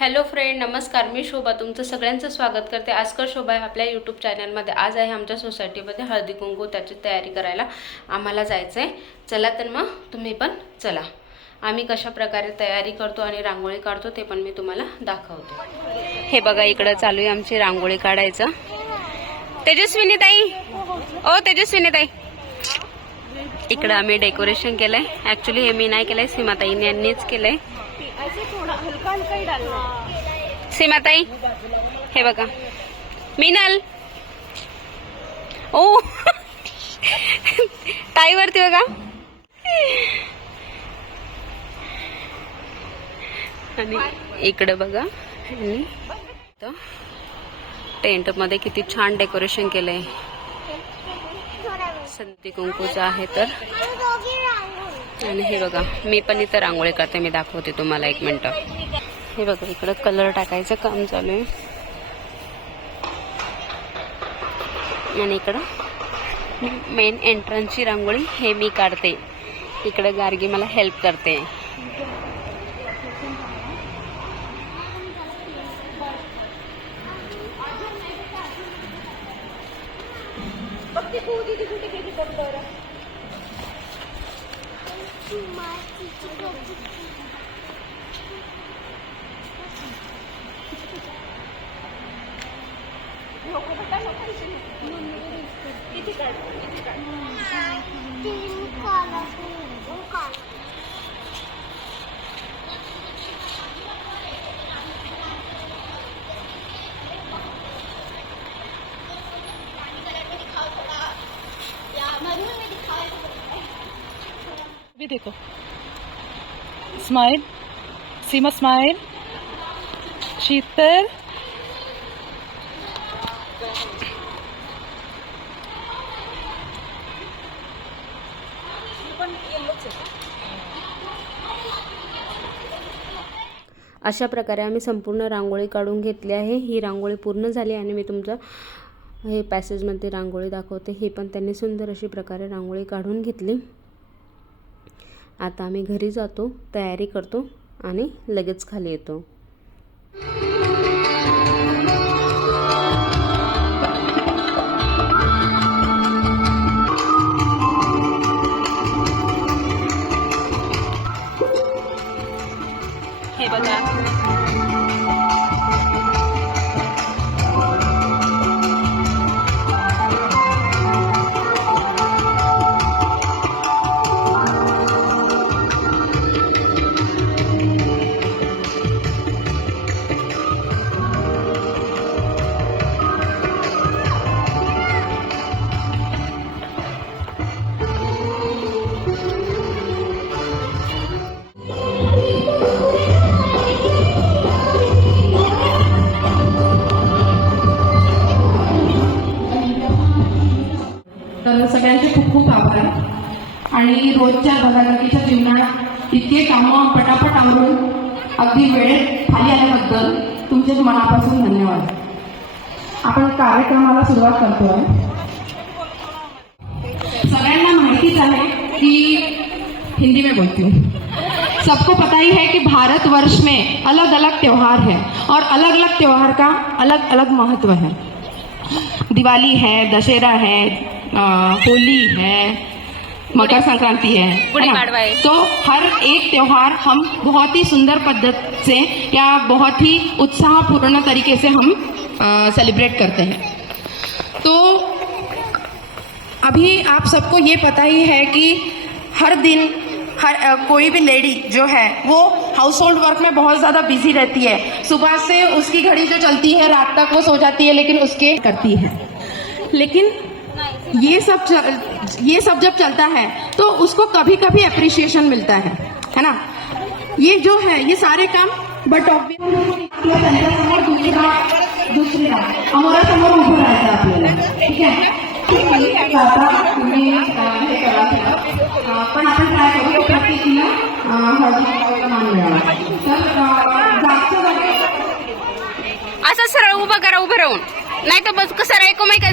Hello friend नमस्कार. मी शोभा. तुमचं सगळ्यांचं स्वागत करते. आजकर शोभा आहे आपल्या यूट्यूब चॅनलमध्ये आज आहे आमच्या सोसायटीमध्ये हळदी कुंकू त्याची तयारी करायला आम्हाला जायचं आहे चला तर मग तुम्ही पण चला. आम्ही कशा प्रकारे तयारी करतो आणि रांगोळी काढतो ते पण मी तुम्हाला दाखवते. हे बघा इकडं चालू आहे आमची रांगोळी काढायचं. तेजस्विनी ताई. ओ तेजस्विनी ताई. इकडं आम्ही डेकोरेशन केलंय. ऍक्च्युली हे मी नाही केलंय सीमाताईने यांनीच केलंय. सीमाताई हे बघा. मिनल. ओ. ताईवरती बघा. आणि इकडं बघा. टेंटमध्ये किती छान डेकोरेशन केलंय. संती कुंकूचं आहे तर. आणि हे बघा मी पण इथं रांगोळी करते मी दाखवते तुम्हाला एक मिनटं. हे बघा इकडं कलर टाकायचं काम चालू आहे. आणि इकडं मेन एंट्रन्सची रांगोळी हे मी काढते. इकडं गार्गी मला हेल्प करते. 近吗？近近到不近。你好，我带上快递去。你去干？你去干？देखो। स्माइल सीमा स्माइल शीतल अशा प्रकारे आम्ही संपूर्ण रांगोळी काढून घेतली आहे. ही रांगोळी पूर्ण झाली आणि मी तुमचं हे पॅसेजमध्ये रांगोळी दाखवते. हे पण त्यांनी सुंदर अशी प्रकारे रांगोळी काढून घेतली. आता आम्ही घरी जातो तयारी करतो आणि लगेच खाली येतो. रोजच्या धगाधकीच्या जीवनात इतके कामं पटापट आवरून अगदी वेळेत खाली आल्याबद्दल तुमचे मनापासून धन्यवाद. आपण कार्यक्रमाला सुरुवात करतोय. सगळ्यांना माहितीच आहे की हिंदी में बोलती हूँ. सबको पता ही है कि भारतवर्ष में अलग अलग त्योहार है और अलग अलग त्योहार का अलग अलग महत्त्व है। दिवाली है दशहरा है होली है मकर संक्रांति है गुड़ी पाड़वा है। तो हर एक त्योहार हम बहुत ही सुंदर पद्धत से या बहुत ही उत्साहपूर्ण तरीके से हम सेलिब्रेट करते हैं। तो अभी आप सबको ये पता ही है कि हर दिन हर अ, कोई भी लेडी जो है वो हाउस होल्ड वर्क में बहुत ज़्यादा बिज़ी रहती है। सुबह से उसकी घड़ी जो चलती है रात तक वो सो जाती है लेकिन उसके करती है। लेकिन ये सब ये सब जब चलता है तो उसको कभी कभी अप्रिशिएशन मिलता है है ना? ये जो है ये सारे काम बट त्यांच्यासमोर दुसरा दुसरा अमोरासमोर उभं राहायचं आपल्याला ठीक आहे आता तुम्ही अं, हे करा अं, पण आपण ट्राय करू की प्रत्येकीला हळदी कुंकवाचा मान मिळावा तर जागचं असं सरळ उभं करा उभं राहून. नाही तर बस कसं राहायचं माहिती काय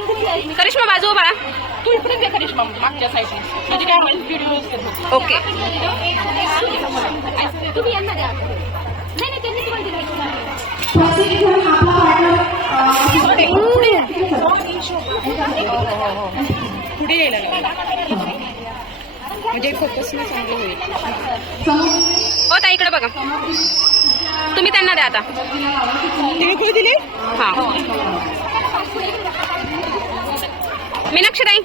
करिश्मा बाजू बाळा तू इकडे दे करिश्मा मागच्या साईडने म्हणजे काय म्हणजे व्हिडिओ ओके. तुम्ही यांना द्या. नाही नाही त्यांनी तुम्हाला दिलं पुढे यायला. म्हणजे फोकस ना चांगलं होईल. हो ताई इकडे बघा. तुम्ही त्यांना द्या आता. तिळगुळ दिले? हा. मीनाक्षी ताई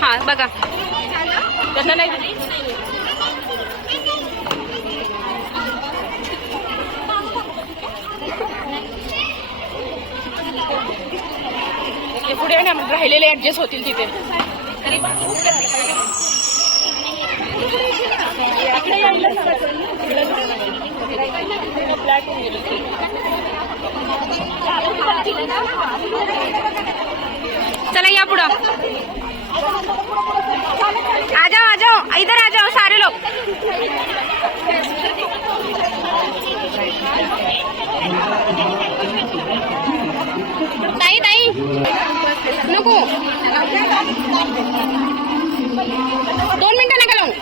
हा बघा. त्यांना नाही दिली? हे पुढे ना मग राहिलेले ऍडजस्ट होतील तिथे. चला या पुढं. आ जाओ आ जाओ. इधर आ जाओ सारे लोग. ताई ताई. नको. दोन मिनिटं नका लावू.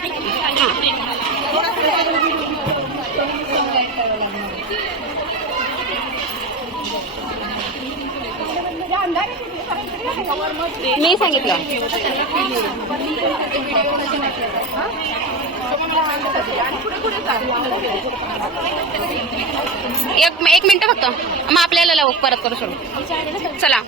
मी सांगितलं. एक एक मिनिट फक्त. मग आपल्याला लावू परत करू सोडू चला.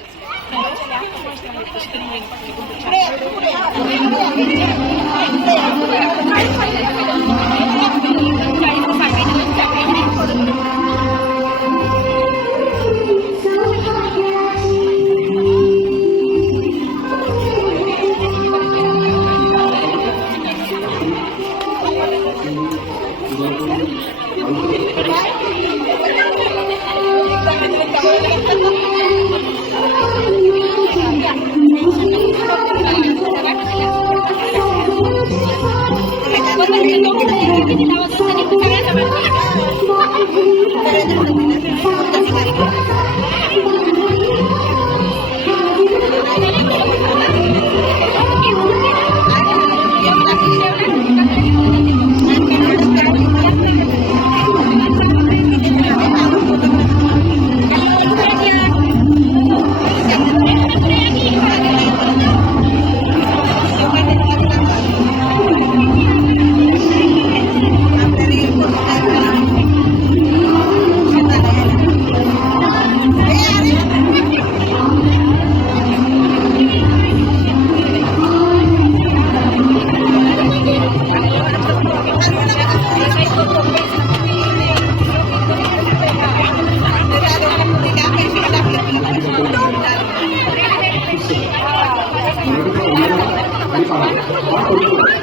প্রত্যেক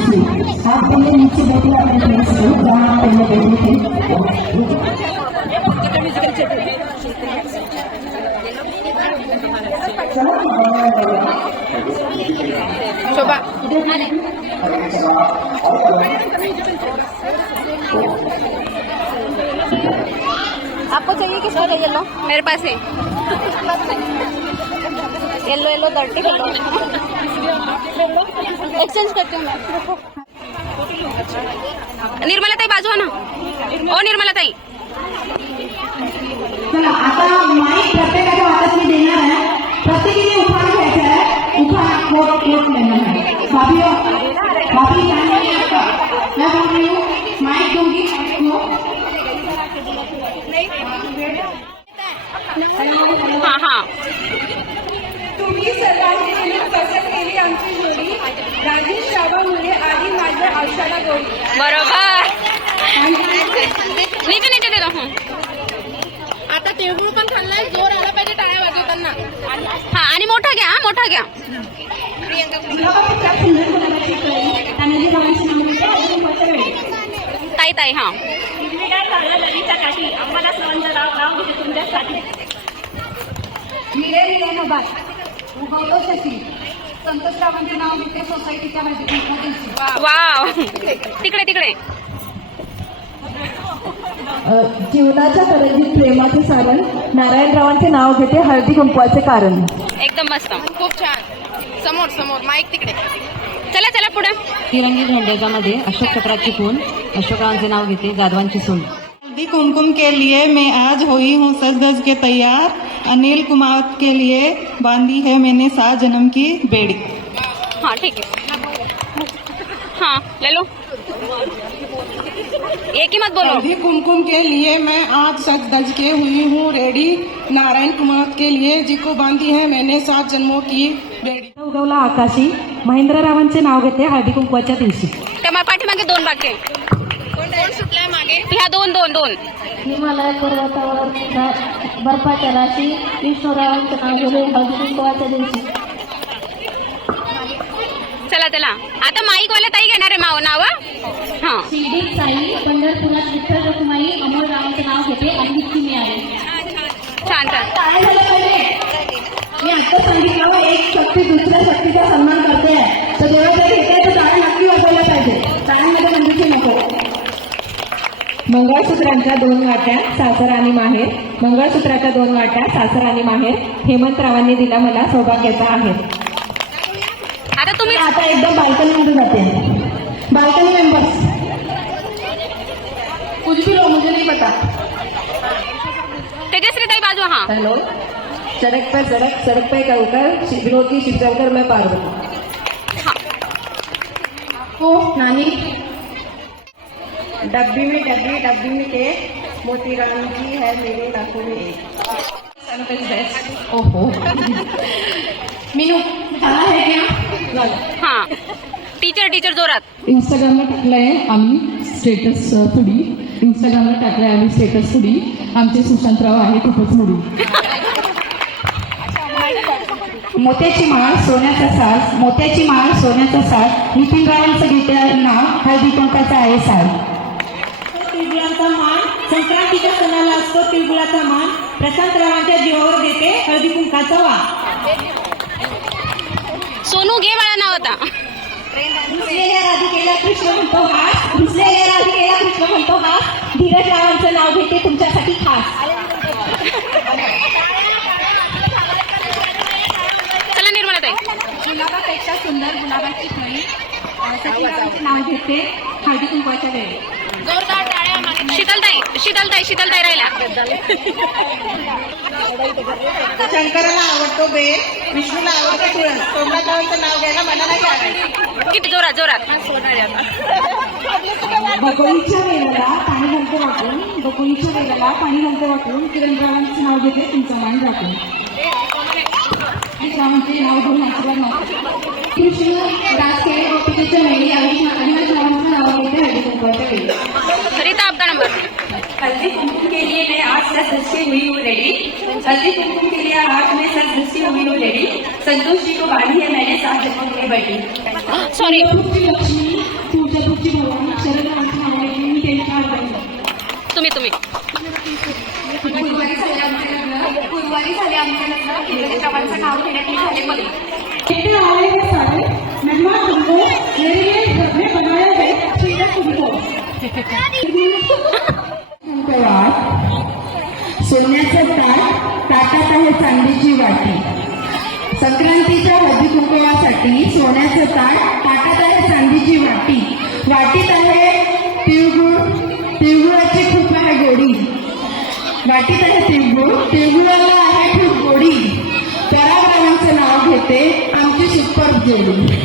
फॉलो तेजस्वी आप पहले नीचे बैठे अपने प्लेस पे जहाँ आप पहले बैठे थे शोभा आपको चाहिए किसको चाहिए येलो? मेरे पास है। Yellow yellow dirty yellow exchange करती हूँ। निर्मला ताई बाजू ना ओ निर्मला ताई चला आता माईक प्रत्येकाच्या हातात मी देणार आहे. प्रत्येकीने उखाण घ्यायचं आहे. उखाण कोट कोट लेना है. भाभी भाभी ध्यान नहीं आपका मैं बोल रही हूँ. माइक दूँगी आपको हा हा. तुम्ही सर्वांनी कसरत केली आमची जोडी. राजेश शाबा मुले आणि माझ्या आयुष्याला गोडी बरोबर. नीचे नीचे दे दो हं. आता तिळगुळ पण खाल्लाय जोर आला पाहिजे टाळ्या वाजवताना. हा आणि मोठा घ्या हा, मोठा घ्या. ताई ताई हा. मिरे नाव सोसायटीच्या मध्ये तिकडे तिकडे. जीवनाच्या करंजीत प्रेमाचे सारण. नारायणरावांचे नाव घेते हळदी कुंकवाचे कारण. एकदम मस्त. खूप छान. समोर समोर. माईक तिकडे. चला चला पुढे. तिरंगी झेंड्याच्यामध्ये अशोक चक्राची खून. अशोकरावांचे नाव घेते जाधवांची सून. हल्दी कुमकुम के लिए मैं आज हुई हूँ सज धज के तैयार. अनिल कुमार के लिए बांधी है मैंने सात जन्म की बेड़ी। हाँ ठीक है। हाँ ले लो। एक ही मत बोलो। हल्दी कुमकुम के लिए मैं आज सज धज के हुई हूँ। रेडी नारायण कुमार के लिए जिको बांधी है मैंने सात जन्मों की बेड़ी। उगवला आकाशी महेंद्ररावांचे नाव घेते हळदी कुंकवाच्या दिवशी। त्या पाठीमागे दोन बाकी सुटलाय मागे? ह्या दोन दोन दोन. हिमालय पर्वतावर बर्फाच्या राशी विष्णुरावांचं नाव हळदी दिवशी. चला चला. आता माईक वाला ताई घेणार आहे माव नाव? हा. शिर्डीत साई पंढरपुरात विठ्ठल रखुमाई अमोलरावांचं नाव घेते आणि मुक्ती मिळाली छान छान. मी आता सांगितलं एक शक्ती दुसऱ्या शक्तीचा सन्मान करते आहे. तर जेव्हा ते घेते तर टाळ्या नक्की वाजवल्या पाहिजे. नको मंगळसूत्रांच्या दोन वाट्या सासर आणि माहेर. मंगळसूत्राच्या दोन वाट्या सासर आणि माहेर. हेमंतरावांनी दिला मला सौभाग्याचा आहे. आता तुम्ही आता एकदम बाल्कनीमध्ये जाते. बाल्कनी मेंबर्स कुछ भी लो मुझे नहीं पता. तेजश्री ताई बाजू हा. हेलो सड़क पर सड़क सड़क पे कहकर विनोद की शिव चलकर मैं पार्वती हा. ओ नानी. डब्बी में डब्बी डब्बी में के मोतीराम जी है मेरे नाखून में एक ओहो मीनू खाना है क्या हा टीचर टीचर जोरात. इंस्टाग्रामला टाकलंय आम्ही स्टेटस फुडी इंस्टाग्रामला आहे आम्ही स्टेटस फुडी आमचे सुशांतराव आहे खूपच मुडी मोत्याची माळ सोन्याचा साज मोत्याची माळ सोन्याचा साज नितीनरावांचं घेते नाव हळदी कुंकाचा आहे साज. संक्रांतीच्या सणाला असतो तिळगुळाचा मान. प्रशांतरावांच्या जीवावर देते हळदी कुंकाचा वाण सोनू घे बाळा नाव आता. रुसलेल्या राधिकेला कृष्ण म्हणतो हास. रुसलेल्या राधिकेला कृष्ण म्हणतो हास. धीरज रावांचं नाव घेते तुमच्यासाठी खास. चला निर्मला ताई. गुलाबापेक्षा सुंदर गुलाबाची फळी सचिवांचे नाव घेते हळदी कुंकवाच्या वेळी. जोरदार. शीतलताई शीतलताई राहिल्या शंकराला आवडतो बेल विष्णूला आवडतो तुळस. सोमनाथांचं नाव घ्यायला मला नाही आवडत. किती जोरात जोरात. बकोलीच्या वेळेला पाणी घालते वाटून. बकोलीच्या वेळेला पाणी घालते वाटून. किरणरावांचं नाव घेते तुमचं मान राखून. रावांचे नाव घेऊन आशीर्वाद मागतो कृष्ण राजखेड गोपिकेच्या वेळी आणि रावांचं नाव घेते हळदी कुंकवाच्या वेळी. रीता आपका नंबर. हल्दी कुमकुम के लिए मैं आज सज धज के हुई हूँ रेडी। हल्दी कुमकुम के लिए आज मैं सज धज के हुई हूँ रेडी। संतोष जी को बांधी है मैंने सात जन्मों में बैठी सॉरी तुळजापूरची लक्ष्मी तुळजापूरची भवानी शरदरावांचं नाव घेते मी त्यांच्या आवडते तुम्ही तुम्ही। गुरुवारी झाले आमचे लग्न गुरुवारी झाले आमचे लग्न इंद्रजीरावांचं नाव घेण्यात मी झाले बघ इतने आए हैं सारे। मेहमान हमको मेरे लिए घर में बनाया है। श्रीरथ सोन्याचं ताट ताटात आहे चांदीची वाटी. संक्रांतीच्या हळदी कुंकवासाठी सोन्याचं ताट ताटात आहे चांदीची वाटी. वाटीत आहे तिळगुळ. तिळगुळाची खूप आहे गोडी. वाटीत आहे तिळगुळ. तिळगुळाला आहे खूप गोडी. पराक्रमाचं नाव घेते आमची सुपर जोडी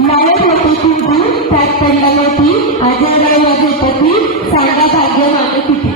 मला सात कुंकू त्यात पडलेली ती आजोबाई वाजवती सांगा भाग्य मागे किती?